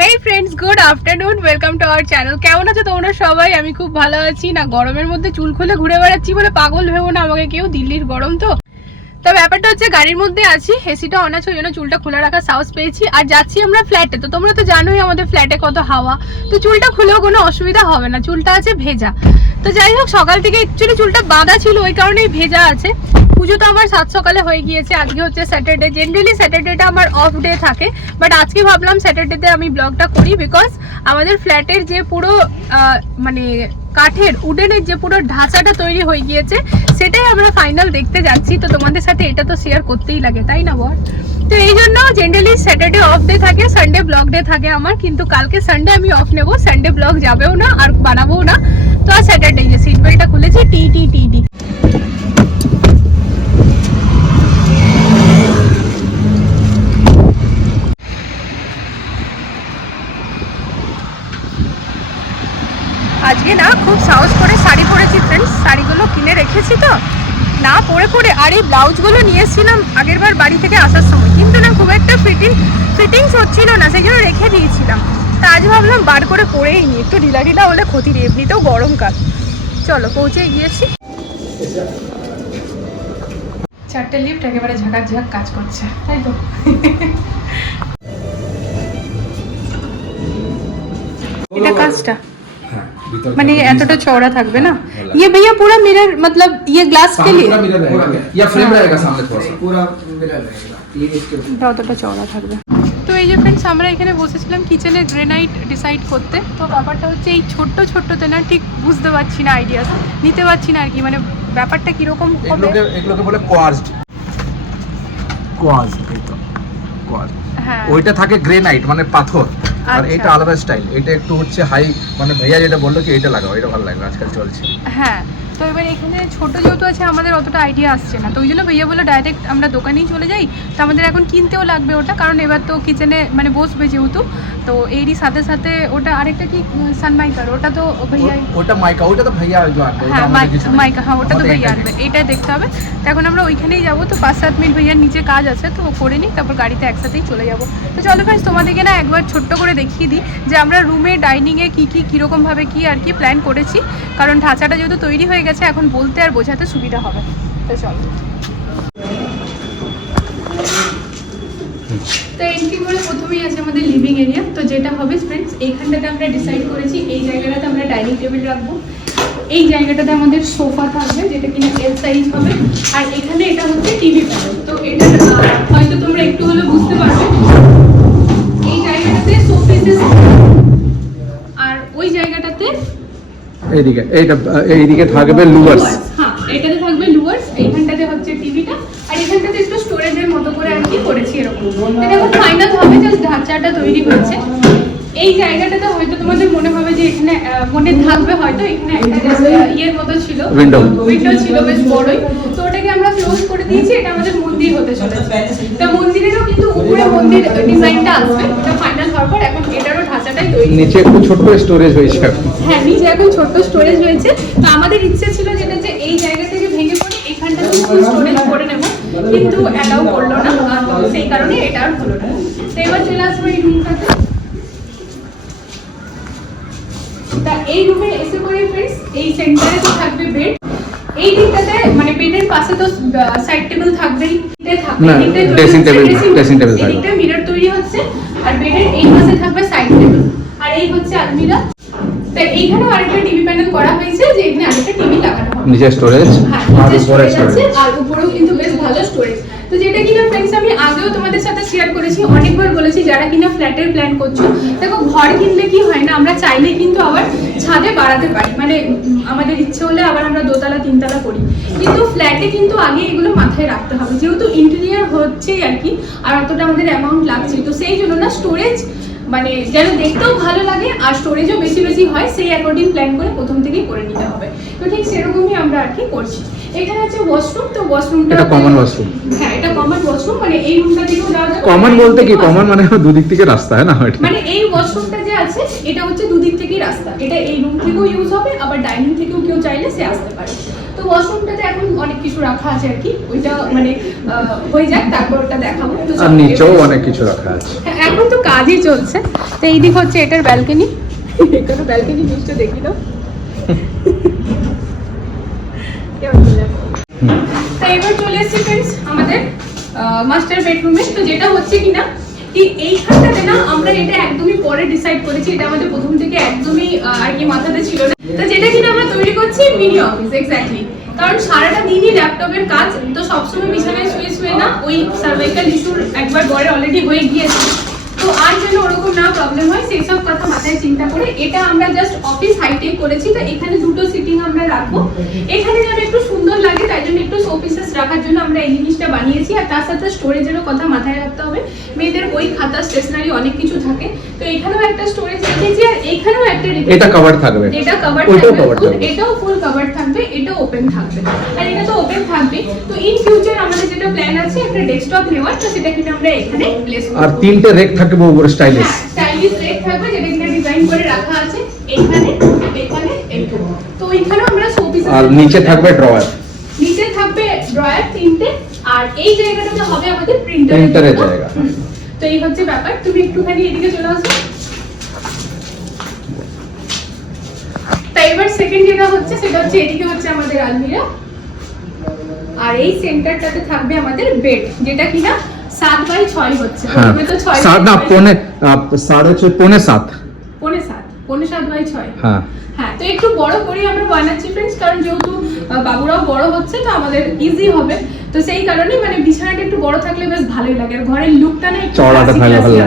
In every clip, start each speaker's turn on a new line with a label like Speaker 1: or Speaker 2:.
Speaker 1: Hey friends good afternoon welcome to our channel কেমন আছো তোমরা সবাই? আমি খুব ভালো আছি। না, গরমের মধ্যে চুল খুলে ঘুরে বেড়াচ্ছি বলে পাগল ভেবো না আমাকে কেউ। দিল্লির গরম তো। তো ব্যাপারটা হচ্ছে গাড়ির মধ্যে আছি এসিটা অন আছে, ওই জন্য চুলটা খোলা রাখার সাহস পেয়েছি। আর যাচ্ছি আমরা ফ্ল্যাটে তো তোমরা তো জানোই আমাদের ফ্ল্যাটে কত হাওয়া। তো চুলটা খুলেও কোনো অসুবিধা হবে না। চুলটা আছে ভেজা। তো যাই হোক, সকাল থেকে অ্যাকচুয়ালি চুলটা বাঁধা ছিল, ওই কারণেই ভেজা আছে। পুজো তো আমার সাত সকালে হয়ে গিয়েছে, আজকে হচ্ছে স্যাটারডে জেনারেলি স্যাটারডেটা আমার অফ ডে থাকে বাট আজকে ভাবলাম স্যাটারডেতে আমি ব্লগটা করি বিকজ আমাদের ফ্ল্যাটের যে পুরো মানে কাঠের, উডেনের যে পুরো ঢাঁচাটা তৈরি হয়ে গিয়েছে, সেটাই আমরা ফাইনাল দেখতে যাচ্ছি। তো তোমাদের সাথে এটা তো শেয়ার করতেই লাগে, তাই না বল তো এই জন্য জেনারেলি স্যাটারডে অফ ডে থাকে সানডে ব্লগ ডে থাকে আমার, কিন্তু কালকে সানডে আমি অফ নেব সানডে ব্লগ যাবেও না আর বানাবোও না। তো আর স্যাটারডে যে সিট বেল্টটা খুলেছি, টি টি টি টি আজকে না খুব সাহস করে শাড়ি পরেছি ফ্রেন্ডস শাড়িগুলো কিনে রেখেছি তো। না পরে পরে, আর এই ব্লাউজগুলো নিয়েছিলাম আগেরবার বাড়ি থেকে আসার সময়। কিন্তু না, খুব একটা ফিটিং ফিটিংস হচ্ছিল না, সেই জন্য রেখে দিয়েছিলাম। তা আজ ভাবলাম বার করে পরেই নি একটু ঢিলা ঢিলা হলে ক্ষতি নেই, এমনিতেও গরমকাল। চলো, পৌঁছে গিয়েছি। চারটে লিফট একেবারে ঝাঁকা ঝাঁক কাজ করছে, তাই তো? এটা কাজটা? মানে
Speaker 2: का
Speaker 1: এতটা
Speaker 2: piece
Speaker 1: চওড়া থাকবে না
Speaker 2: हाँ,
Speaker 1: ये भैया पूरा मिरर मतलब ये ग्लास के
Speaker 2: सामने
Speaker 1: लिए
Speaker 2: पूरा मिरर रहेगा या फ्रेम रहेगा सामने थोड़ा सा
Speaker 3: पूरा मिरर रहेगा ये इसके ऊपर
Speaker 1: এটা অতটা চওড়া থাকবে তো এই যে ফ্রেন্ডস আমরা এখানে বসেছিলাম কিচেনের গ্রেনাইট ডিসাইড করতে তো ব্যাপারটা হচ্ছে এই ছোট্ট ছোট্টতে না ঠিক বুঝতে পারছি না আইডিয়া নিতে পারছি না আর কি মানে ব্যাপারটা কিরকম হবে
Speaker 2: এগুলোকে এগুলোকে বলে কোয়ার্জড কোয়ার্জ এই তো কোয়ার্জ
Speaker 1: হ্যাঁ
Speaker 2: ওইটা থাকে গ্রেনাইট মানে পাথর। আর
Speaker 1: আচ্ছা।
Speaker 2: এটা আলাদা স্টাইল এটা একটু হচ্ছে হাই মানে ভাইয়া যেটা বলল কি এটা লাগাও এটা ভালো লাগবে আজকাল চলছে।
Speaker 1: হ্যাঁ। তো এবার এখানে ছোট যেহেতু আছে আমাদের অতটা আইডিয়া আসছে না। তো ওই জন্য ভাইয়া বলল ডাইরেক্ট আমরা দোকানেই চলে যাই। তো আমাদের এখন কিনতেও লাগবে ওটা কারণ এবার তো কিচেনে মানে বসবে যেহেতু। তো এরই সাথে সাথে ওটা আরেকটা কি সানমাইকার ওটা তো ভাইয়া
Speaker 2: ওটা মাইকা ওটা তো ভাইয়া
Speaker 1: হ্যাঁ মাইক- হ্যাঁ ওটা তো ভাইয়া
Speaker 2: এটাই।
Speaker 1: আনবে এইটাই দেখতে হবে। তো এখন আমরা ওইখানেই যাব তো পাঁচ সাত মিনিট ভাইয়ার নিচে কাজ আছে তো ও করে নিই তারপর গাড়িতে একসাথেই চলে যাব। তো চলো ফ্রেন্ডস তোমাদেরকে না একবার ছোট্ট করে দেখিয়ে দিই যে আমরা রুমে ডাইনিংয়ে কী কী কীরকমভাবে কী আর কি প্ল্যান করেছি। কারণ ঢাঁচাটা যেহেতু তৈরি হয়ে গেছে এখন বলতে আর বোঝাতে সুবিধা হবে তো চলো। তো এন্ট্রি করে প্রথমেই আছে আমাদের লিভিং এরিয়া তো যেটা হবে ফ্রেন্ডস এইখানটাতে আমরা ডিসাইড করেছি, এই জায়গাটাতে আমরা ডাইনিং টেবিল রাখব। এই জায়গাটাতে আমাদের সোফা থাকবে, যেটা কিনা এল সাইজ হবে। আর এখানে এটা হচ্ছে টিভি প্যানেল তো এটা হয়তো তোমরা একটু হলে বুঝতে পারবে। এই জায়গাটাতে শোপিসেস আর ওই জায়গাটাতে
Speaker 2: এইদিকে এইটা এইদিকে থাকবে লুয়ার্স
Speaker 1: হ্যাঁ এটাতে থাকবে লুয়ার্স এইখানটাতে হচ্ছে টিভিটা আর এখানটাতে একটু স্টোরেজের মতো করে আর কি করেছি এরকম। এটা এখন ফাইনাল হবে জাস্ট ঢাঁচাটা তৈরি হয়েছে এই জায়গাটাতে হয়তো তোমাদের মনে হবে যে এখানে মনে থাকবে হয়তো এখানে ইয়ের মতো ছিল।
Speaker 2: Window.
Speaker 1: উইন্ডো ছিল বেশ বড়ই। তো ওটাকে আমরা ক্লোজ করে দিয়েছি এটা আমাদের মন্দির হতে চলেছে। তা মন্দিরেরও কিন্তু উপরে মন্দির ডিজাইনটা আসবে এটা ফাইনাল হওয়ার পর এখন এটারও ঢাঁচাটাই তৈরি
Speaker 2: নিচে একটু ছোট্ট স্টোরেজ হয়েছে
Speaker 1: হ্যাঁ নিচে এখন ছোট্ট স্টোরেজ রয়েছে। তো আমাদের ইচ্ছে ছিল যেটা যে এই জায়গা থেকে ভেঙে পড়ে এখানটা স্টোরেজ করে নেব কিন্তু অ্যালাউ করল না। সেই কারণে এটা আর হলো না। তো এবার চলে আসব এই রুমটাতে তা এই রুমে এসে করে ফ্রেন্ডস এই সেন্টারে তো থাকবে বেড এই দিকটাতে মানে বেডের পাশে তো সাইড টেবিল থাকবেই থাকবে
Speaker 2: না,
Speaker 1: এদিকটায় তৈরি হচ্ছে
Speaker 2: থাকবে।
Speaker 1: এদিকটা মিরর তৈরি আর বেডের এই পাশে থাকবে সাইড টেবিল আর এই হচ্ছে আলমিরা। তা এইখানে আরেকটা টিভি প্যানেল করা হয়েছে যে এখানে আরেকটা টিভি লাগানো হবে।
Speaker 2: নিচে স্টোরেজ
Speaker 1: হ্যাঁ,
Speaker 2: আর উপরে স্টোরেজ
Speaker 1: আর উপরেও কিন্তু বেশ ভালো স্টোরেজ তো যেটা কিনা ফ্রেন্ডস আমি আগেও তোমাদের সাথে শেয়ার করেছি, অনেকবার বলেছি, যারা কিনা ফ্ল্যাটের প্ল্যান করছ, দেখো ঘর কিনলে কি হয় না, আমরা চাইলে কিন্তু আবার ছাদে বাড়াতে পারি। মানে আমাদের ইচ্ছে হলে আবার আমরা দোতলা, তিনতলা করি। কিন্তু ফ্ল্যাটে কিন্তু আগে এগুলো মাথায় রাখতে হবে। যেহেতু ইন্টেরিয়ার হচ্ছেই আর কি, আর অতটা আমাদের অ্যামাউন্ট লাগছে তো সেই জন্য না স্টোরেজ মানে যেন দেখতেও ভালো লাগে আর স্টোরেজও বেশি বেশি হয় সেই অ্যাকর্ডিং প্ল্যান করে প্রথম থেকেই করে নিতে হবে। তো ঠিক সেরকমই আমরা আর কি করছি। এখানে হচ্ছে ওয়াশরুম তো ওয়াশরুমটা
Speaker 2: এটা কমন ওয়াশরুম
Speaker 1: হ্ঁ এটা কমন ওয়াশরুম মানে এই রুমটা দিকেও যাওয়া যাবে।
Speaker 2: কমন বলতে কি? কমন মানে দুদিক থেকে রাস্তা হ্যাঁ না?
Speaker 1: মানে এই ওয়াশরুমটা যে আছে এটা হচ্ছে দুদিক থেকেই রাস্তা। এটা এই রুম থেকেও ইউজ হবে আবার ডাইনিং থেকেও কেউ চাইলে সে আসতে পারে। তো ওয়াশরুমটাতে এখন অনেক কিছু রাখা আছে আর কি। ওইটা মানে হয়ে যাক তারপর ওটা দেখাবো। তো
Speaker 2: নিচেও অনেক কিছু রাখা আছে।
Speaker 1: হ্যাঁ, কাজই চলছে। তো এই দিক হচ্ছে এটার ব্যালকনি ব্যালকনি দেখি তো এবার চলে এসেছি ফ্রেন্ডস আমাদের মাস্টার বেডরুমে তো যেটা হচ্ছে কিনা কি এইখানটাতে না আমরা এটা একদমই পরে ডিসাইড করেছি। এটা আমাদের প্রথম থেকে একদমই আর কি মাথাতে ছিল না। তো যেটা কিনা আমরা তৈরি করছি মিনি অফিস এক্স্যাক্টলি কারণ সারাটা দিনই ল্যাপটপের কাজ তো সবসময় বিছানায় শুয়ে শুয়ে না ওই সার্ভাইকাল ইস্যুর একবার পরে অলরেডি হয়ে গিয়েছে। তো আর যেন ওরকম না প্রবলেম হয় সেই সব কথা মাথায় চিন্তা করে এটা আমরা জাস্ট অফিস হাইটেক করেছি তো এখানে দুটো সিটিং আমরা রাখব। এখানে যেন একটু সুন্দর লাগে তাই জন্য একটু শোপিসেস রাখার জন্য আমরা এই জিনিসটা বানিয়েছি আর তার সাথে স্টোরেজেরও কথা মাথায় রাখতে হবে। মেয়েদের বই খাতা স্টেশনারি অনেক কিছু থাকে। তো এখানেও একটা স্টোরেজ রেখেছি আর এখানেও একটা
Speaker 2: এটা কভার থাকবে।
Speaker 1: এটা কভার থাকবে। এটাও ফুল কভার থাকবে। ওপেন থাকবে। আর এটা তো ওপেন থাকবে। তো ইন ফিউচার আমাদের যেটা প্ল্যান আছে একটা ডেস্কটপ নেওয়ার তো সেটা কিন্তু আমরা এখানে প্লেস করব।
Speaker 2: আর তিনটে রেক থাকবে উপরে স্টাইলিশ
Speaker 1: স্টাইলিশ রেক থাকবে যেটা কিনা ডিজাইন করে রাখা আছে। এখানে এখানে এইখানে তো ওইখানেও আমরা শোপিস
Speaker 2: আর নিচে থাকবে ড্রয়ার
Speaker 1: নিচে থাকবে ড্রয়ার তিনটে। আর এই জায়গাটাতে হবে আমাদের প্রিন্টার
Speaker 2: Printer-এর জায়গা।
Speaker 1: তো এই হচ্ছে ব্যাপার। তুমি একটুখানি এদিকে চলে আসো। তাই এবার সেকেন্ড যেটা হচ্ছে সেটা হচ্ছে এদিকে হচ্ছে আমাদের আলমিরা। আর এই সেন্টারটাতে থাকবে আমাদের বেড যেটা কিনা সাত বাই ছয় হচ্ছে।
Speaker 2: হ্যাঁ।
Speaker 1: প্রথমে তো ছয়
Speaker 2: সাত না পৌনে সাড়ে ছয় পৌনে সাত।
Speaker 1: পৌনে সাত পৌনে সাত বাই ছয়।
Speaker 2: হ্যাঁ।
Speaker 1: হ্যাঁ তো একটু বড় করে আমরা বানাচ্ছি ফ্রেন্ডস কারণ যেহেতু বাবুরাও বড় হচ্ছে তো আমাদের ইজি হবে। তো সেই কারণে মানে বিছানাটা একটু বড় থাকলে বেশ ভালোই লাগে। আর ঘরের লুকটা না একটু।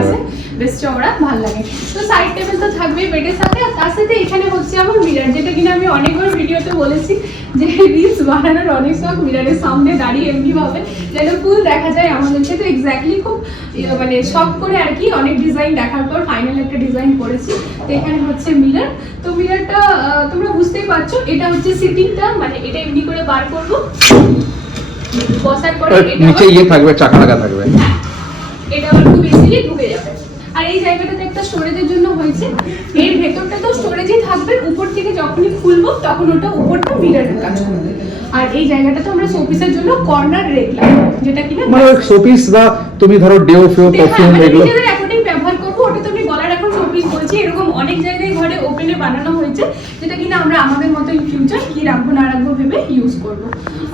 Speaker 1: আছে। বেশ চওড়া ভালো লাগে। তো সাইড টেবিল তো থাকবেই বেডের সাথে আর তার সাথে এখানে হচ্ছে আমার মিরার যেটা কিনা আমি অনেকবার ভিডিওতে বলেছি যে রিলস বানানোর অনেক শখ মিরারের সামনে দাঁড়িয়ে এমনি ভাবে যেন ফুল দেখা যায় আমাদেরকে তো এক্স্যাক্টলি খুব ইয়ে, মানে শখ করে আর কি অনেক ডিজাইন দেখার পর ফাইনাল একটা ডিজাইন করেছি। তো এখানে হচ্ছে মিরার তো মিরারটা তোমরা বুঝতেই পারছ এটা হচ্ছে সিটিংটা মানে এটা এমনি করে বার করব। বসার পরে এটা
Speaker 2: নিচে ইয়ে থাকবে চাকা লাগা থাকবে।
Speaker 1: হ্যাঁ, এটা আবার খুব ইজিলি ঢুকে যাবে। আর এই জায়গাটাতে একটা স্টোরেজের জন্য হয়েছে। এর ভেতরটা তো স্টোরেজই থাকবে উপর থেকে যখনই খুলবো তখন ওটা উপরটা মিরারের কাজ করবে। আর এই জায়গাটা তো আমরা শোপিসের জন্য কর্নার রেখলাম যেটা কিনা
Speaker 2: মানে শোপিস বা তুমি ধরো ডেও ফেও পারফিউম এগুলো
Speaker 1: নিজেদের এখনই ব্যবহার করব ওটা তো আমি গলার এখন শোপিস বলছি এরকম অনেক জায়গায় ঘরে ওপেনে বানানো হয়েছে যেটা কিনা আমরা আমাদের মতো ইন ফিউচার কি রাখব না রাখব ভেবে ইউজ করব।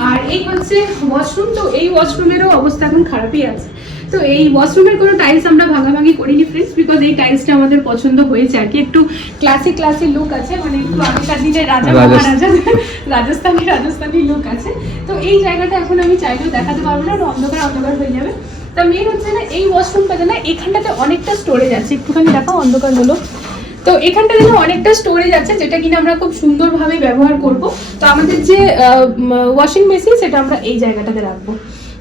Speaker 1: আর এই হচ্ছে ওয়াশরুম তো এই ওয়াশরুমেরও অবস্থা এখন খারাপই আছে। তো এই ওয়াশরুমের কোনো টাইলস আমরা ভাঙাভাঙি করিনি ফ্রেন্ডস বিকজ এই টাইলসটা আমাদের পছন্দ হয়েছে আর কি। একটু ক্লাসিক ক্লাসি লুক আছে মানে একটু আগেকার দিনে রাজা মহারাজা রাজস্থানি। রাজস্থানি লুক আছে। তো এই জায়গাটা এখন আমি চাইলেও দেখাতে পারব না অন্ধকার অন্ধকার হয়ে যাবে। তা মেন হচ্ছে না এই ওয়াশরুমটাতে না এখানটাতে অনেকটা স্টোরেজ আছে। একটুখানি দেখো অন্ধকার হলো। তো এখানটাতে না অনেকটা স্টোরেজ আছে, যেটা কিনা আমরা খুব সুন্দরভাবে ব্যবহার করব। তো আমাদের যে ওয়াশিং মেশিন সেটা আমরা এই জায়গাটাতে রাখব।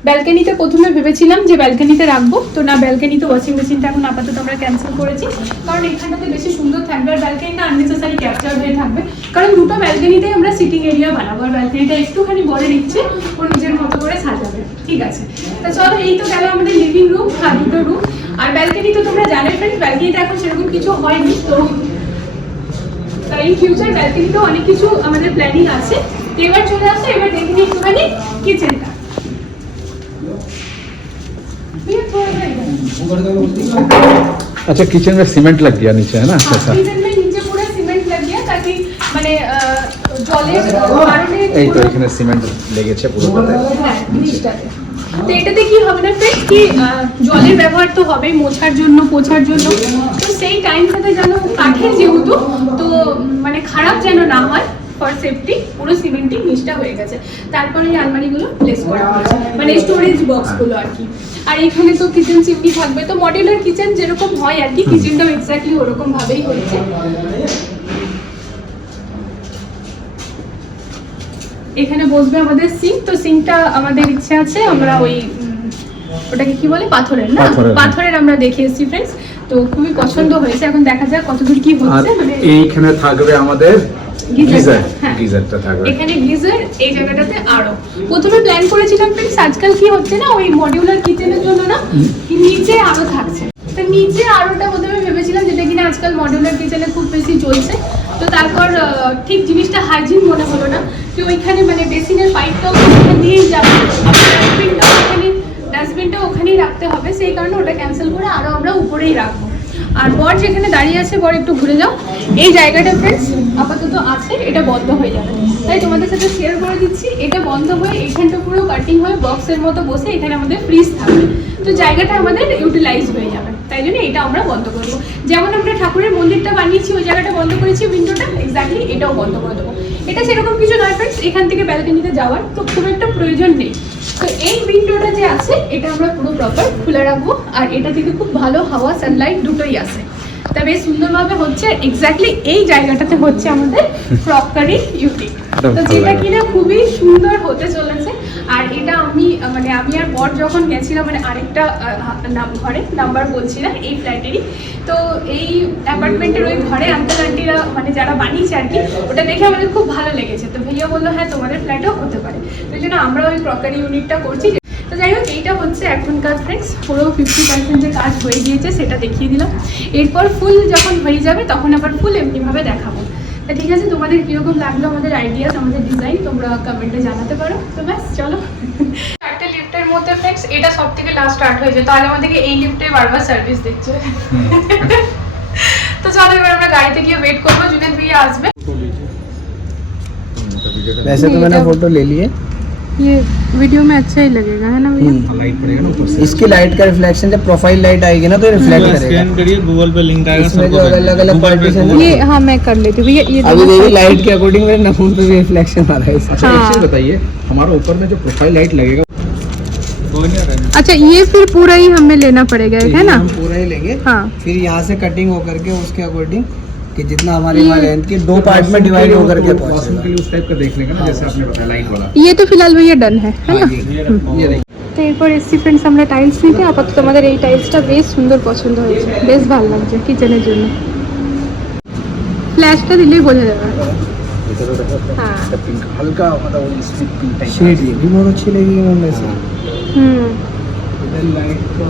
Speaker 1: ব্যালকানিতে প্রথমে ভেবেছিলাম যে ব্যালকানিতে রাখব। তো না, ব্যালকানিতে ওয়াশিং মেশিনটা এখন আপাতত আমরা ক্যান্সেল করেছি। কারণ এখানটাতে বেশি সুন্দর থাকবে আর ব্যালকানিটা আননেসেসারি ক্যাপচার হয়ে থাকবে। কারণ দুটো ব্যালকানিতেই আমরা সিটিং এরিয়া বানাবো আর ব্যালকানিটা একটুখানি বলে নিচ্ছে, ও নিজের মতো করে সাজাবে। ঠিক আছে। তা চলো, এই তো গেল আমাদের লিভিং রুম আর দুটো রুম আর ব্যালকানি তো তোমরা জানো ফ্রেন্ডস ব্যালকানিতে এখন সেরকম কিছু হয়নি তো তাই ইন ফিউচার ব্যালকানিতেও অনেক কিছু আমাদের প্ল্যানিং আছে তো এবার চলে আসো এবার দেখে নিই একটুখানি কিচেনটা
Speaker 2: अच्छा किचन में सीमेंट लग गया नीचे है ना अच्छा अच्छा
Speaker 1: কিচেন में নিচে পুরো সিমেন্ট লাগিয়ে তাকি মানে আহ, জলের কারণে
Speaker 2: এই তো
Speaker 1: পুরো-
Speaker 2: এখানে সিমেন্ট লেগেছে পুরোটাতে
Speaker 1: হ্যাঁ, জিনিসটাতে। তো এটাতে কি হবে না ফ্রেন্ড কি জলের ব্যবহার তো হবেই মোছার জন্য, পোছার জন্য। তো সেই টাইমটাতে যেন কাঠের যেহেতু, তো মানে খারাপ যেন না হয় ফর সেফটি পুরো সিমেন্টিং নিচটা হয়ে গেছে। তারপরে এই আলমারিগুলো প্লেস করা হয়েছে। মানে স্টোরেজ বক্সগুলো আর কি। আর এখানে তো কিচেন চিমনি থাকবে। তো মডিউলার কিচেন যেরকম হয় আর কি কিচেনটাও এক্স্যাক্টলি ওরকম ভাবেই হয়েছে এখানে বসবে আমাদের সিঙ্ক তো সিঙ্কটা আমাদের ইচ্ছে আছে আমরা ওই ওটাকে কি বলে? পাথরের না?
Speaker 2: পাথরের, হ্যাঁ।
Speaker 1: আমরা দেখে এসেছি ফ্রেন্ডস তো খুবই পছন্দ হয়েছে। এখন দেখা যাক কতদূর কি হচ্ছে মানে
Speaker 2: এইখানে থাকবে আমাদের গিজার
Speaker 1: হ্যাঁ।
Speaker 2: গিজারটা থাকবে।
Speaker 1: এখানে গিজার এই জায়গাটাতে আরও। প্রথমে প্ল্যান করেছিলাম ফ্রেন্ডস আজকাল কি হচ্ছে না ওই মডিউলার কিচেনের জন্য না নিচে আরও থাকছে। তো নিচে আরোটা প্রথমে ভেবেছিলাম যেটা কিনা আজকাল মডিউলার কিচেনে খুব বেশি চলছে। তো তারপর ঠিক জিনিসটা হাইজিন মনে হলো না। কি ওইখানে মানে বেসিনের পাইপটাও ওখান দিয়েই যাবে। ডাস্টবিনটা ওখানে ডাস্টবিনটা ওখানেই রাখতে হবে। সেই কারণে ওটা ক্যান্সেল করে আরও আমরা উপরেই রাখব। আর বর যেখানে দাঁড়িয়ে আছে, বর একটু ঘুরে যাও। এই জায়গাটা ফ্রেন্ডস আপাতত আছে, এটা বন্ধ হয়ে যাবে। তাই তোমাদের সাথে শেয়ার করে দিচ্ছি, এটা বন্ধ হয়ে এখানটা পুরো কাটিং হয়ে বক্সের মতো বসে এখানে আমাদের ফ্রিজ থাকবে। তো জায়গাটা আমাদের ইউটিলাইজ হয়ে যাবে। তাই জন্য এটা আমরা বন্ধ করব। যেমন আমরা ঠাকুরের মন্দিরটা বানিয়েছি ওই জায়গাটা বন্ধ করেছি উইন্ডোটা এক্স্যাক্টলি এটাও বন্ধ করে দেবো। এটা সেরকম কিছু নয় ফ্রেন্ডস এখান থেকে ব্যালকনিতে যাওয়ার তো খুব একটা প্রয়োজন নেই। তো এই উইন্ডোটা যে আছে এটা আমরা পুরো প্রপার খুলে রাখব আর এটা থেকে খুব ভালো হাওয়া সানলাইট দুটোই আসে। তা বেশ সুন্দরভাবে হচ্ছে এক্স্যাক্টলি এই জায়গাটাতে হচ্ছে আমাদের ক্রকারি ইউনিট
Speaker 2: এটা
Speaker 1: তো যেটা কিনা খুবই সুন্দর হতে চলেছে আর এটা আমি মানে আমি আর বর যখন গেছিলাম মানে আরেকটা নাম, ঘরে, নাম্বার বলছি না, এই ফ্ল্যাটেরই তো এই অ্যাপার্টমেন্টের ওই ঘরে আঙ্কেল আন্টিরা মানে যারা বানিয়েছে আর কি, ওটা দেখে আমাদের খুব ভালো লেগেছে। তো ভাইয়া বলল হ্যাঁ তোমাদের ফ্ল্যাটেও হতে পারে। তো জন্য আমরা ওই ক্রকারি ইউনিটটা করছি। তো যাই হোক, এইটা হচ্ছে এখনকার ফ্রেন্ডস পুরো ফিফটি পার্সেন্ট যে কাজ হয়ে গিয়েছে, সেটা দেখিয়ে দিলাম। এরপর ফুল যখন হয়ে যাবে, তখন আবার ফুল এমনিভাবে দেখাবো। ঠিক আছে তোমাদের কীরকম লাগলো আমাদের আইডিয়াস আমাদের ডিজাইন তোমরা কমেন্টে জানাতে পারো তো ব্যাস চলো চারটে লিফটের মধ্যে ফ্রেন্ডস এটা সব থেকে লাস্ট স্টার্ট হয়েছে তাহলে আমাদেরকে এই লিফটে বারবার সার্ভিস দিচ্ছে তো চলো এবার আমরা গাড়িতে গিয়ে ওয়েট করবো জুনেদ ভাইয়া আসবে
Speaker 3: वैसे तो मैंने फोटो ले लिए
Speaker 1: ये वीडियो में अच्छा ही लगेगा है ना भैया?
Speaker 2: लाइट पड़ेगा ना ऊपर से।
Speaker 3: इसकी लाइट का रिफ्लेक्शन जब प्रोफ़ाइल लाइट आएगी ना तो रिफ्लेक्ट करेगा।
Speaker 4: स्कैन करिए गूगल पे लिंक आएगा सबको
Speaker 3: जो
Speaker 4: भेज दो।
Speaker 3: अलग-अलग
Speaker 4: Google पे
Speaker 1: ये हाँ मैं कर लेती हूँ ये ये
Speaker 3: अभी देखिए लाइट के अकॉर्डिंग मेरे नाखून पे भी रिफ्लेक्शन आ रहा है।
Speaker 2: अच्छा एक
Speaker 1: हाँ।
Speaker 2: चीज़ बताइए हमारा ऊपर में जो प्रोफ़ाइल लाइट लगेगा
Speaker 4: है।
Speaker 1: अच्छा ये फिर पूरा ही हमें लेना पड़ेगा है ना?
Speaker 3: हम पूरा ही लेंगे।
Speaker 1: हाँ।
Speaker 3: फिर यहाँ से कटिंग होकर के उसके अकॉर्डिंग कि जितना हमारे
Speaker 1: ये-
Speaker 3: वहाँ लेंथ के दो पार्ट में डिवाइड होकर के
Speaker 2: वॉशरूम के
Speaker 3: पहुँचेगा
Speaker 2: लिए उस टाइप का देख लेंगे ना जैसे आपने बताया लाइट वाला
Speaker 1: ये तो फिलहाल भैया डन है है
Speaker 3: हाँ
Speaker 1: ना
Speaker 3: जी
Speaker 4: ये रखो।
Speaker 3: ये देखिए
Speaker 1: তো এরপর এসছি ফ্রেন্ডস আমরা টাইলস নিতে আপাতত আমাদের এই টাইলসটা বেশ সুন্দর পছন্দ হয়েছে বেশ ভালো লাগছে কিচেনের জন্য ফ্ল্যাশটা দিলেই বোঝা যাবে হ্যাঁ
Speaker 2: पिंक हल्का मतलब वो स्ट्रिप पिंक टाइप
Speaker 3: शेड ये भी बहुत अच्छी लगेगी मैम वैसे
Speaker 1: হুম
Speaker 3: इधर लाइट का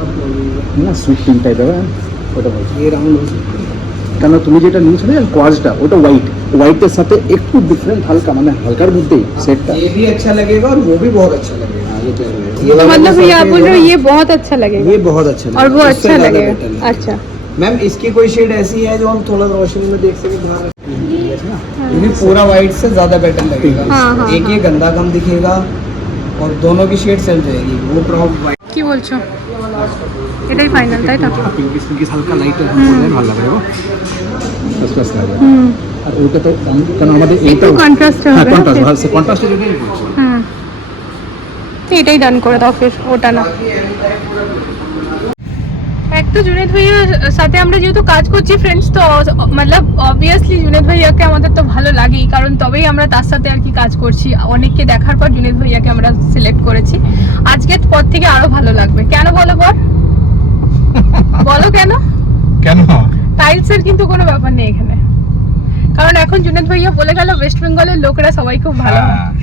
Speaker 2: না সুইট পিঙ্ক টাইপ হবে ওটা বলছি
Speaker 3: ये राउंड हो सकता है
Speaker 2: কেন তুমি যেটা নিয়েছো না কোয়াজটা ওটা হোয়াইট হোয়াইটের সাথে একটু ডিফারেন্ট হালকা মানে হালকার মধ্যেই সেটটা
Speaker 3: ये भी अच्छा लगेगा और वो भी बहुत अच्छा लगेगा ये
Speaker 1: तो
Speaker 3: वाला
Speaker 1: मतलब
Speaker 3: जो
Speaker 1: भैया आप
Speaker 3: सफेद
Speaker 1: बोल रहे हो
Speaker 3: है ना,
Speaker 1: ये बहुत अच्छा लगेगा
Speaker 3: ये बहुत अच्छा लगेगा
Speaker 1: और वो
Speaker 3: उससे
Speaker 1: अच्छा
Speaker 3: ज़्यादा
Speaker 1: लगेगा
Speaker 3: better लगेगा।
Speaker 1: अच्छा
Speaker 3: मैम इसकी कोई शेड ऐसी है जो हम थोड़ा रोशनी में देख सके बाहर
Speaker 1: हाँ।
Speaker 3: ये भी पूरा व्हाइट से ज्यादा बेटर लगेगा
Speaker 1: हाँ, हाँ,
Speaker 3: एक ये
Speaker 1: हाँ।
Speaker 3: गंदा कम दिखेगा और दोनों की शेड सेम रहेगी वो प्रॉप व्हाइट
Speaker 1: কি বলছো এটাই ফাইনাল তাই তো?
Speaker 2: পিঙ্কিস পিঙ্কিস হালকা লাইট
Speaker 1: হুম।
Speaker 2: ভালো লাগবে ফার্স্ট ক্লাস লাগবে আর ওটা তো কারণ আমাদের
Speaker 1: এইটা কন্ট্রাস্ট
Speaker 2: হ্যাঁ
Speaker 1: হবে
Speaker 2: কন্ট্রাস্ট ভালো জন্যই বলছি।
Speaker 1: হুম। তো এটাই ডান করে দাও ফের ওটা না। এক তো জুনেদ ভাইয়ার সাথে আমরা যেহেতু কাজ করছি ফ্রেন্ডস তো মতলব অবভিয়াসলি জুনেদ ভাইয়াকে আমাদের তো ভালো লাগেই কারণ তবেই আমরা তার সাথে আর কি কাজ করছি। অনেককে দেখার পর জুনেদ ভাইয়াকে আমরা সিলেক্ট করেছি। আজকের পর থেকে আরও ভালো লাগবে। কেন বলো বল? বলো কেন?
Speaker 4: কেন?
Speaker 1: টাইলসের কিন্তু কোনো ব্যাপার নেই এখানে। কারণ এখন জুনেদ ভাইয়া বলে গেল ওয়েস্ট বেঙ্গলের লোকরা সবাই খুব ভালো। হয়।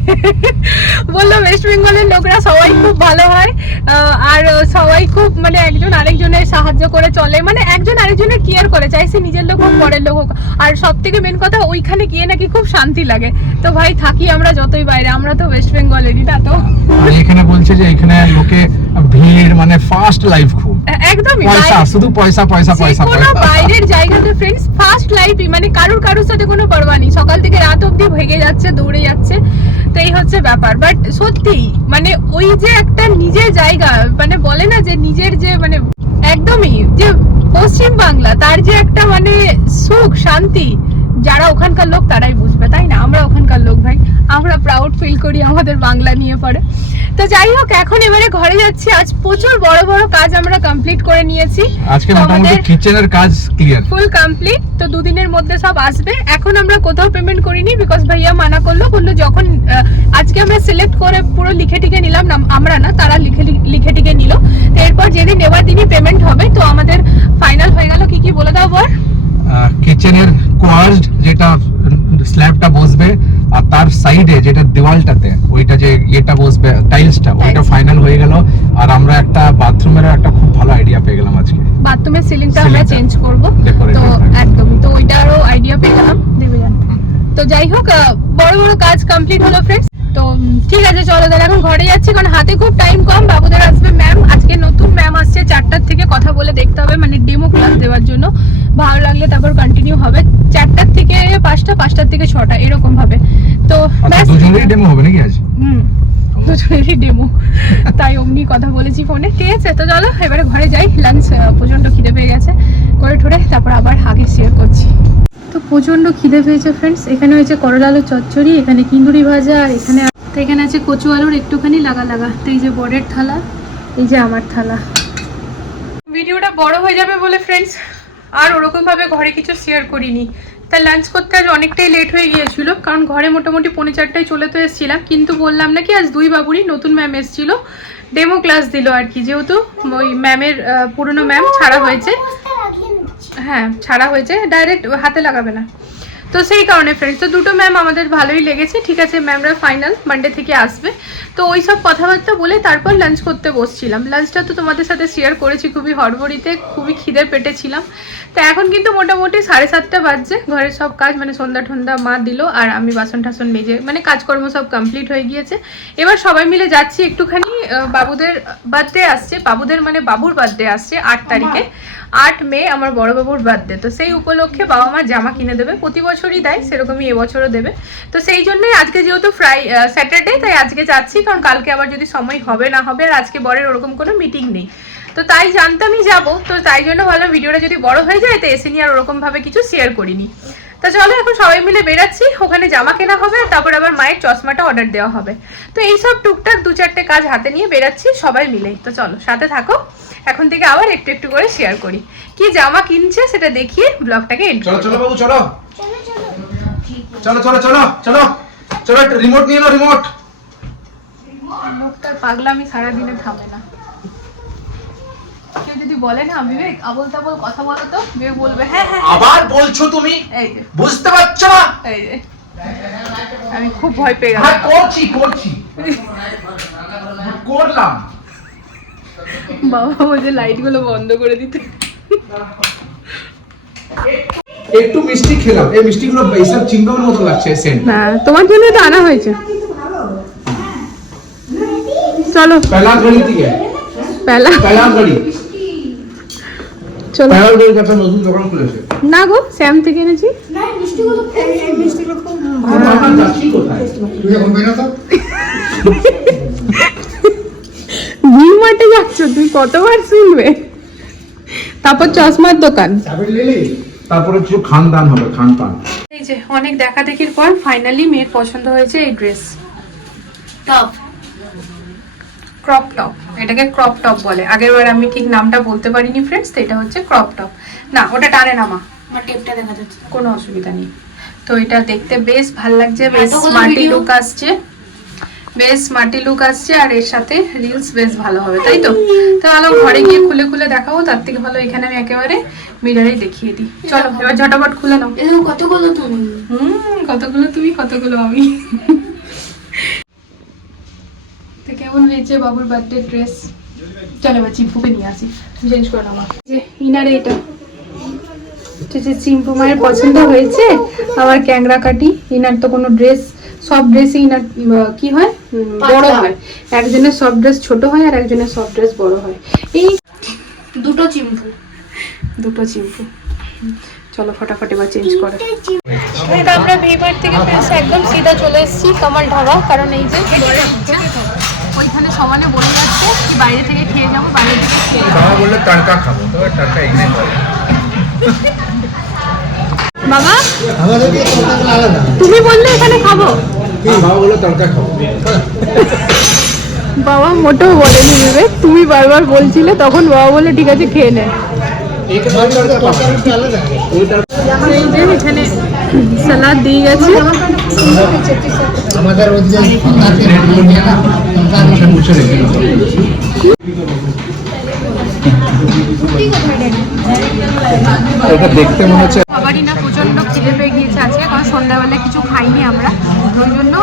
Speaker 1: বলল ওয়েস্ট বেঙ্গলের লোকরা সবাই খুব ভালো হয়। আর সবাই খুব মানে একজন আরেকজনের সাহায্য করে চলে। মানে একজন আরেকজনের কেয়ার করে, চাই সে নিজের লোক হোক, পরের লোক হোক। আর সব থেকে মেন কথা, ওইখানে গিয়ে নাকি খুব শান্তি লাগে। তো ভাই, থাকি আমরা যতই বাইরে, আমরা তো ওয়েস্ট বেঙ্গলেরই না তো?
Speaker 4: এখানে বলছে যে, এখানে লোকে ভিড় মানে ফাস্ট লাইফ খুব।
Speaker 1: একদমই
Speaker 4: পয়সা শুধু পয়সা পয়সা পয়সা
Speaker 1: কোনো বাইরের জায়গাতে ফ্রেন্ডস ফার্স্ট লাইফই মানে কারুর কারুর সাথে কোনো পরোয়া নেই। সকাল থেকে রাত অবধি ভেগে যাচ্ছে দৌড়ে যাচ্ছে। তো এই হচ্ছে ব্যাপার। বাট সত্যি মানে ওই যে একটা নিজের জায়গা মানে বলে না যে নিজের যে মানে একদমই যে পশ্চিম বাংলা তার যে একটা মানে সুখ শান্তি যারা ওখানকার লোক তারাই বুঝবে তাই না? আমরা ওখানকার লোক ভাই। আমরা প্রাউড ফিল করি আমাদের বাংলা নিয়ে পড়ে তো যাই হোক এখন এবারে ঘরে যাচ্ছি। আজ প্রচুর বড় বড় কাজ আমরা কমপ্লিট করে নিয়েছি।
Speaker 4: আজকে মোটামুটি কিচেনের কাজ ক্লিয়ার
Speaker 1: ফুল কমপ্লিট তো দুদিনের মধ্যে সব আসবে। এখন আমরা কোথাও পেমেন্ট করিনি বিকজ ভাইয়া মানা করল। বলল যখন আজকে আমরা সিলেক্ট করে পুরো লিখে টিকে নিলাম। না আমরা না তারা লিখে লিখে টিকে নিল। তো এরপর যেদিন নেওয়ার দিনই পেমেন্ট হবে। তো আমাদের ফাইনাল হয়ে গেল। কি কি বলে দাও বল
Speaker 4: কিচেনের কোয়ার্ড যেটা স্ল্যাবটা বসবে আর তার সাইডে যেটা দেওয়ালটাতে ওইটা যে ইয়েটা বসবে টাইলসটা ওইটা ফাইনাল হয়ে গেল। আর আমরা একটা বাথরুমেরও একটা খুব ভালো আইডিয়া পেয়ে গেলাম আজকে।
Speaker 1: বাথরুমের সিলিংটা আমরা চেঞ্জ করব।
Speaker 4: তো একদম।
Speaker 1: তো
Speaker 4: ওইটারও
Speaker 1: আইডিয়া পেলাম দেবে তো যাই হোক বড় বড় কাজ কমপ্লিট হলো ফ্রেন্ডস তো ঠিক আছে চলো তাহলে এখন ঘরে যাচ্ছি কারণ হাতে খুব টাইম কম বাবুদের আসবে ম্যাম আজকে নতুন ম্যাম আসছে চারটার থেকে কথা বলে দেখতে হবে মানে ডেমো ক্লাস দেওয়ার জন্য। ভালো লাগলে তারপর কন্টিনিউ হবে। চারটার থেকে পাঁচটা পাঁচটার থেকে ছটা এরকম ভাবে তো
Speaker 4: আচ্ছা দুজনেরই ডেমো হবে নাকি আজ?
Speaker 1: হুম দুজনেরই ডেমো তাই অমনি কথা বলেছি ফোনে ঠিক আছে তো চলো এবারে ঘরে যাই। লাঞ্চ প্রচণ্ড খিদে পেয়ে গেছে। করে ঠোরে তারপর আবার আগে শেয়ার করছি। তো প্রচণ্ড খিদে পেয়েছে ফ্রেন্ডস এখানে হয়েছে করলা আলু চচ্চড়ি, এখানে কিন্দুরি ভাজা, আর এখানে তো এখানে আছে কচু আলুর একটুখানি লাগা লাগা। তো এই যে বরের থালা, এই যে আমার থালা। ভিডিওটা বড় হয়ে যাবে বলে ফ্রেন্ডস আর ওরকম ভাবে ঘরে কিছু শেয়ার করিনি। তা লাঞ্চ করতে আজ অনেকটাই লেট হয়ে গিয়েছিল, কারণ ঘরে মোটামুটি পৌনে চারটায় চলে তো এসেছিলাম, কিন্তু বললাম নাকি আজ দুই বাবুরই নতুন ম্যাম এসেছিল। ডেমো ক্লাস দিল আর কি, যেহেতু ওই ম্যামের পুরনো ম্যাম ছাড়া হয়েছে। হ্যাঁ ছাড়া হয়েছে ডাইরেক্ট হাতে লাগাবে না। তো সেই কারণে ফ্রেন্ডস তো দুটো ম্যাম আমাদের ভালোই লেগেছে। ঠিক আছে ম্যামরা ফাইনাল মানডে থেকে আসবে। তো ওই সব কথাবার্তা বলে তারপর লাঞ্চ করতে বসছিলাম। লাঞ্চটা তো তোমাদের সাথে শেয়ার করেছি খুবই হড়বড়িতে খুবই খিদের পেটে ছিলাম তো এখন কিন্তু মোটামুটি সাড়ে সাতটা বাজছে। ঘরের সব কাজ মানে সন্ধ্যা ঠন্ধ্যা মা দিল আর আমি বাসন টাসন মেজে মানে কাজকর্ম সব কমপ্লিট হয়ে গিয়েছে। এবার সবাই মিলে যাচ্ছি একটুখানি বাবুদের বার্থডে আসছে। বাবুদের মানে বাবুর বার্থডে আসছে আট তারিখে। আট মে আমার বড় বাবুর বার্থডে তো সেই উপলক্ষে বাবা মার জামা কিনে দেবে। প্রতি বছরই দেয়, সেরকমই এবছরও দেবে। তো সেই জন্যই আজকে যেহেতু ফ্রাই স্যাটারডে, তাই আজকে যাচ্ছি, কারণ কালকে আবার যদি সময় হবে না হবে, আর আজকে বরের ওরকম কোনো মিটিং নেই। তো তাই জানতামই যাব, তো তাই জন্য ভালো ভিডিওটা যদি বড় হয়ে যায়, তো এসে নিয়ে আর ওরকমভাবে কিছু শেয়ার করিনি। তো চলো এখন সবাই মিলে বেরাচ্ছি। ওখানে জামা কেনা হবে আর তারপর আবার মায়ের চশমাটা অর্ডার দেওয়া হবে। তো এইসব টুকটাক দু চারটে কাজ হাতে নিয়ে বেরাচ্ছি সবাই মিলে। তো চলো সাথে থাকো। এখন থেকে আবার একটু একটু করে শেয়ার করি। কি জামা কিনছে সেটা দেখিয়ে ব্লগটাকে এন্ড
Speaker 4: চলো চলো বাবু চলো। চলো চলো চলো চলো। চলো রিমোট নিয়ে নাও রিমোট
Speaker 1: লোকটার পাগলামি সারাদিনে থামে না। কেউ যদি বলে না বিবেক আবল তাবল কথা বলো তো বিবেক বলবে হ্যাঁ হ্যাঁ
Speaker 4: আবার বলছো তুমি?
Speaker 1: এই যে।
Speaker 4: বুঝতে পারছ না?
Speaker 1: এই যে। আমি খুব ভয় পেয়ে গেলাম।
Speaker 4: হ্যাঁ করছি করছি। করলাম।
Speaker 1: বাবা বলছে লাইটগুলো বন্ধ করে দিতে।
Speaker 4: একটু মিষ্টি খেলাম। এই মিষ্টিগুলো এইসব চিংগমের মতো লাগছে সেন্ট
Speaker 1: না তোমার জন্য তো আনা হয়েছে। চলো।
Speaker 4: পয়লা গড়ি থেকে।
Speaker 1: পেলা
Speaker 4: পয়লা গড়ি
Speaker 1: চলো।
Speaker 4: পয়লা গড়ির একটা নতুন দোকান খুলেছে।
Speaker 1: না গো শ্যাম থেকে এনেছি।
Speaker 4: আমরা যাচ্ছি কোথায়?
Speaker 1: ভি মার্টে যাচ্ছ তুই কতবার শুনবে? তারপর চশমার দোকান।
Speaker 4: তারপরে কিছু খানদান হবে খানপান।
Speaker 1: এই যে অনেক দেখা দেখির পর ফাইনালি মেয়ের পছন্দ হয়েছে এই ড্রেস
Speaker 5: টপ
Speaker 1: ক্রপ টপ এটাকে ক্রপ টপ বলে। আগের বার আমি ঠিক নামটা বলতে পারিনি ফ্রেন্ডস তো এটা হচ্ছে ক্রপ টপ না ওটা টানে না মা।
Speaker 5: আমার টেপটা দেখা যাচ্ছে।
Speaker 1: কোনো অসুবিধা নেই। তো এটা দেখতে বেশ ভালো লাগছে বেশ স্মার্টি লুক আসছে। বেশ স্মার্টি লুক আসছে আর এর সাথে রিলস বেশ ভালো হবে তাই তো? তো ভালো ঘরে গিয়ে খুলে খুলে দেখাবো তার থেকে ভালো এখানে আমি একেবারে মিরারেই দেখিয়ে দিই। চলো এবার ঝটাপট খুলে নাও।
Speaker 5: কতগুলো তুমি?
Speaker 1: হুম কতগুলো তুমি কতগুলো আমি তো কেমন বাবুর বার্থডে ড্রেস চলো এবার চিম্পুকে নিয়ে আসি। চেঞ্জ করে নেব যে ইনারে এটা। যে চিম্পু মায়ের পছন্দ হয়েছে আবার ক্যাংরা কাটি। ইনার তো কোনো ড্রেস সব ড্রেসই ইনার কি হয়? বড় হয়। একজনের সব ড্রেস ছোট হয় আর একজনের সব ড্রেস বড় হয়। এই
Speaker 5: দুটো চিম্পু।
Speaker 1: দুটো চিম্পু। চলো ফটাফট এবার চেঞ্জ করে। আমরা ভিমার্ট থেকে ফ্রেন্ডস একদম সিধা চলে এসেছি কামাল ঢাবা কারণ এই যে ওইখানে সমানে বলে যাচ্ছে কি বাইরে থেকে খেয়ে যাব বাইরে থেকে খেয়ে যাব।
Speaker 4: বাবা বললে তড়কা খাব তো তড়কা এনে
Speaker 1: বাবা? তুমি বললে এখানে খাব।
Speaker 4: বাবা বললে তড়কা খাব।
Speaker 1: বাবা মোটেও বলেনি বিবেক তুমি বারবার বলছিলে তখন বাবা বলল ঠিক আছে খেয়ে নে। এখানে সালাদ দিয়ে গেছে।
Speaker 3: আমাদের।
Speaker 4: এটা দেখতে মনে হচ্ছে
Speaker 1: সবারই না প্রচণ্ড খিদে পেয়ে গিয়েছে আজকে কারণ সন্ধ্যাবেলা কিছু খাইনি আমরা। ওই জন্য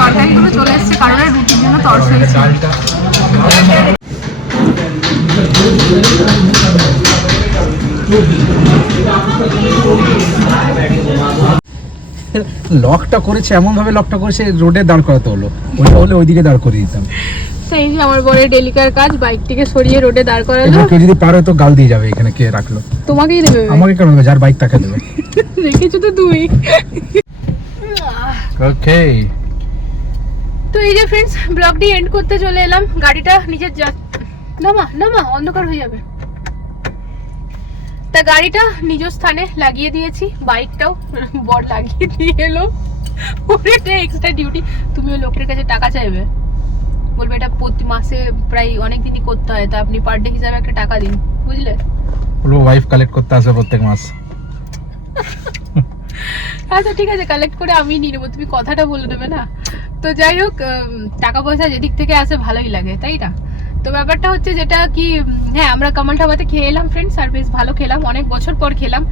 Speaker 1: তরকারিগুলো চলে এসছে কারণে রুটির জন্য তরস হয়েছে।
Speaker 4: চালটা
Speaker 2: লকটা করেছে এমন ভাবে লকটা করেছে রোডে দাঁড় করাতে হলো। ওটা হলে ওইদিকে দাঁড় করিয়ে দিতাম।
Speaker 1: সেই যে আমার বরের ডেলিকার কাজ বাইকটিকে সরিয়ে রোডে দাঁড় করালো।
Speaker 2: কেউ যদি পারো তো গাল দিয়ে যাবে এখানে কে রাখল।
Speaker 1: তোমাকেই দেবে।
Speaker 2: আমাকে কেন দেবে? যার বাইক তাকে দেবে।
Speaker 1: রেখেছো তো তুই
Speaker 4: ওকে
Speaker 1: তো এই যে ফ্রেন্ডস ব্লগটি এন্ড করতে চলে এলাম। গাড়িটা নিজের যা নামা নামা অন্ধকার হয়ে যাবে। তা গাড়িটা নিজ স্থানে লাগিয়ে দিয়েছি বাইকটাও বর লাগিয়ে দিয়ে এলো। ওটা এক্সট্রা ডিউটি তুমি ওই লোকের কাছে টাকা চাইবে? বলবে এটা প্রতি মাসে প্রায় অনেক দিনই করতে হয় তা আপনি পার ডে হিসাবে একটা টাকা দিন বুঝলে?
Speaker 4: বলব ওয়াইফ কালেক্ট করতে আসবে প্রত্যেক মাস।
Speaker 1: আচ্ছা ঠিক আছে কালেক্ট করে আমি নিয়ে নেব তুমি কথাটা বলে দেবে না। তো যাই হোক টাকা পয়সা যেদিক থেকে আসে ভালোই লাগে তাই না? তো ব্যাপারটা হচ্ছে যেটা কি হ্যাঁ আমরা কামাল ধাবাতে খেয়ে এলাম ফ্রেন্ডস আর বেশ ভালো খেলাম, অনেক বছর পর খেলাম।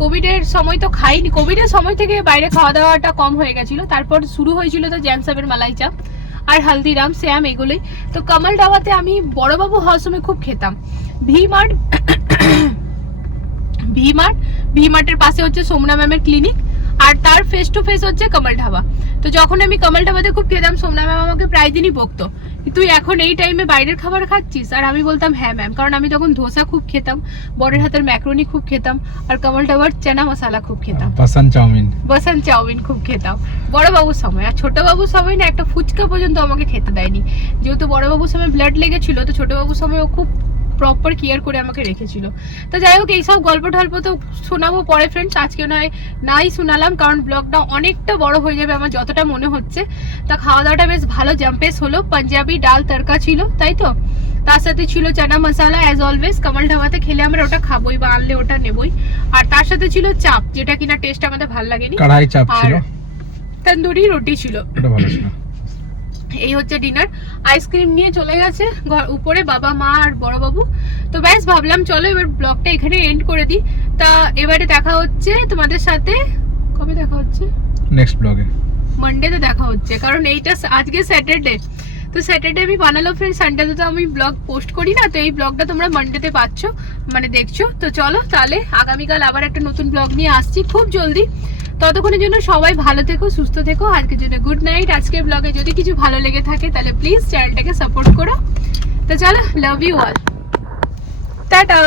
Speaker 1: কোভিডের সময় তো খাইনি কোভিডের সময় থেকে বাইরে খাওয়া দাওয়াটা কম হয়ে গেছিল। তারপর শুরু হয়েছিল তো জ্যানসাবের মালাই চাপ আর হালদিরাম, শ্যাম, এগুলোই। তো কামাল ধাবাতে আমি বড়বাবু হওয়ার সময় খুব খেতাম। V Mart V Mart V মার্টের পাশে হচ্ছে সোমনা ম্যামের ক্লিনিক আর তার ফেস টু ফেস হচ্ছে কমল ধাবা। তো যখন আমি কমল ধাবাতে খুব খেতাম সোমনা ম্যাম আমাকে প্রায় দিনই বকতো। তুই এখন এই টাইমে বাইরের খাবার খাচ্ছিস? আর আমি বলতাম হ্যাঁ ম্যাম কারণ আমি তখন ধোসা খুব খেতাম বরের হাতের ম্যাক্রোনি খুব খেতাম আর কমল ধাবার চানা মশালা খুব খেতাম।
Speaker 4: পাসান চাউমিন।
Speaker 1: বসান চাউমিন খুব খেতাম। বড় বাবুর সময় আর ছোট বাবুর সময় না একটা ফুচকা পর্যন্ত আমাকে খেতে দেয়নি। যেহেতু বড় বাবুর সময় ব্লাড লেগেছিল তো ছোট বাবুর সময় ও খুব প্রপার কেয়ার করে আমাকে রেখেছিল। তো যাই হোক এইসব গল্প টল্প তো শোনাবো পরে ফ্রেন্ডস আজকে নয় নাই শোনালাম কারণ ব্লগটা অনেকটা বড় হয়ে যাবে আমার যতটা মনে হচ্ছে। তা খাওয়া দাওয়াটা বেশ ভালো জাম্পেস হলো। পাঞ্জাবি ডাল তরকা ছিল তাই তো? তার সাথে ছিল চানা মশলা অ্যাজ অলওয়েজ কামাল ধাবাতে খেলে আমরা ওটা খাবোই বা আনলে ওটা নেবই। আর তার সাথে ছিল চাপ যেটা কিনা টেস্ট আমাদের ভালো লাগেনি।
Speaker 4: কড়াই চাপ ছিল।
Speaker 1: আর তন্দুরি রুটি ছিল।
Speaker 4: ওটা ভালো ছিল।
Speaker 1: এই হচ্ছে ডিনার। আইসক্রিম নিয়ে চলে গেছে ঘর উপরে বাবা মা আর বড় বাবু তো ব্যাস ভাবলাম চলো এবার ব্লগটা এখানে এন্ড করে দিই। তা এবারে দেখা হচ্ছে তোমাদের সাথে। কবে দেখা হচ্ছে?
Speaker 4: নেক্সট ব্লগে
Speaker 1: মানডেতে দেখা হচ্ছে কারণ এইটা আজকে স্যাটারডে তো স্যাটারডে আমি বানালো ফ্রেন্ড সানডেতে তো আমি ব্লগ পোস্ট করি না তো এই ব্লগটা তোমরা মানডেতে পাচ্ছ মানে দেখছ। তো চলো তাহলে আগামীকাল আবার একটা নতুন ব্লগ নিয়ে আসছি। খুব জলদি। ততক্ষণের জন্য সবাই ভালো থেকো, সুস্থ থেকো। আজকের জন্য গুড নাইট আজকের ব্লগে যদি কিছু ভালো লেগে থাকে, তাহলে প্লিজ চ্যানেলটাকে সাপোর্ট করো। তো চলো লাভ ইউ অল টাটা।